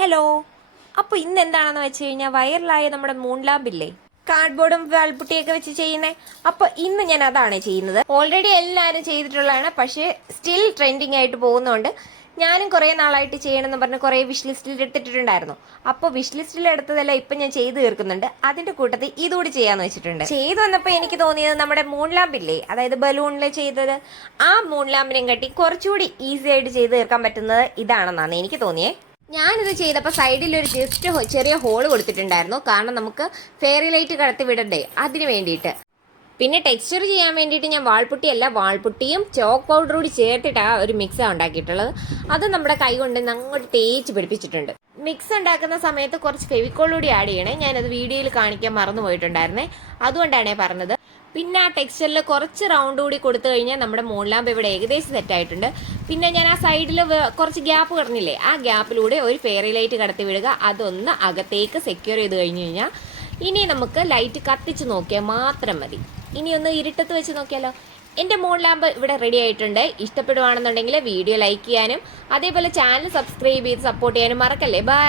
Hello. അപ്പോൾ ഇന്ന് എന്താണെന്ന് വെച്ച് കഴിഞ്ഞാൽ വൈറലായ നമ്മുടെ മൂൺ ലാമ്പില്ലേ, കാർഡ്ബോർഡും വാൾപുട്ടിയൊക്കെ വെച്ച് ചെയ്യുന്നത്. അപ്പോൾ ഇന്ന് ഞാൻ അതാണ് ചെയ്യുന്നത്. ഓൾറെഡി എല്ലാവരും ചെയ്തിട്ടുള്ളതാണ്, പക്ഷേ സ്റ്റിൽ ട്രെൻഡിങ് ആയിട്ട് പോകുന്നതുകൊണ്ട് ഞാനും കുറേ നാളായിട്ട് ചെയ്യണമെന്ന് പറഞ്ഞ് കുറേ വിഷ് ലിസ്റ്റിൽ എടുത്തിട്ടുണ്ടായിരുന്നു. അപ്പോൾ വിഷ് ലിസ്റ്റിൽ എടുത്തതെല്ലാം ഇപ്പം ഞാൻ ചെയ്ത് തീർക്കുന്നുണ്ട്. അതിൻ്റെ കൂട്ടത്തിൽ ഇതുകൂടി ചെയ്യാമെന്ന് വെച്ചിട്ടുണ്ട്. ചെയ്തു വന്നപ്പോൾ എനിക്ക് തോന്നിയത് നമ്മുടെ മൂൺ ലാമ്പില്ലേ, അതായത് ബലൂണിൽ ചെയ്തത്, ആ മൂൺ ലാമ്പിനെയും കാട്ടി കുറച്ചുകൂടി ഈസി ആയിട്ട് ചെയ്ത് തീർക്കാൻ പറ്റുന്നത് ഇതാണെന്നാണ് എനിക്ക് തോന്നിയേ. ഞാനിത് ചെയ്തപ്പോൾ സൈഡിൽ ഒരു ജസ്റ്റ് ചെറിയ ഹോൾ കൊടുത്തിട്ടുണ്ടായിരുന്നു, കാരണം നമുക്ക് ഫെയറി ലൈറ്റ് കടത്തി വിടണ്ടേ, അതിന് വേണ്ടിയിട്ട്. പിന്നെ ടെക്സ്ചർ ചെയ്യാൻ വേണ്ടിയിട്ട് ഞാൻ വാൾപുട്ടിയും ചോക്ക് പൗഡർ കൂടി ചേർത്തിട്ടാണ് ഒരു മിക്സ് ഉണ്ടാക്കിയിട്ടുള്ളത്. അത് നമ്മുടെ കൈ കൊണ്ട് അങ്ങോട്ട് തേച്ച് പിടിപ്പിച്ചിട്ടുണ്ട്. മിക്സ് ഉണ്ടാക്കുന്ന സമയത്ത് കുറച്ച് ഫെവിക്കോൾ കൂടി ആഡ് ചെയ്യണേ. ഞാനത് വീഡിയോയിൽ കാണിക്കാൻ മറന്നു പോയിട്ടുണ്ടായിരുന്നേ, അതുകൊണ്ടാണേ പറഞ്ഞത്. പിന്നെ ആ ടെക്സ്ചറിൽ കുറച്ച് റൗണ്ട് കൂടി കൊടുത്തു കഴിഞ്ഞാൽ നമ്മുടെ മൂൺ ലാമ്പ് ഇവിടെ ഏകദേശം സെറ്റായിട്ടുണ്ട്. പിന്നെ ഞാൻ ആ സൈഡിൽ കുറച്ച് ഗ്യാപ്പ് കിടന്നില്ലേ, ആ ഗ്യാപ്പിലൂടെ ഒരു ഫെയറി ലൈറ്റ് കടത്തി വിടുക. അതൊന്ന് അകത്തേക്ക് സെക്യൂർ ചെയ്ത് കഴിഞ്ഞ് കഴിഞ്ഞാൽ ഇനി നമുക്ക് ലൈറ്റ് കത്തിച്ച് നോക്കിയാൽ മാത്രം മതി. ഇനി ഒന്ന് ഇരുട്ടത്ത് വെച്ച് നോക്കിയാലോ. എൻ്റെ മൂൺ ലാമ്പ് ഇവിടെ റെഡി ആയിട്ടുണ്ട്. ഇഷ്ടപ്പെടുവാണെന്നുണ്ടെങ്കിൽ വീഡിയോ ലൈക്ക് ചെയ്യാനും അതേപോലെ ചാനൽ സബ്സ്ക്രൈബ് ചെയ്ത് സപ്പോർട്ട് ചെയ്യാനും മറക്കല്ലേ. ബൈ.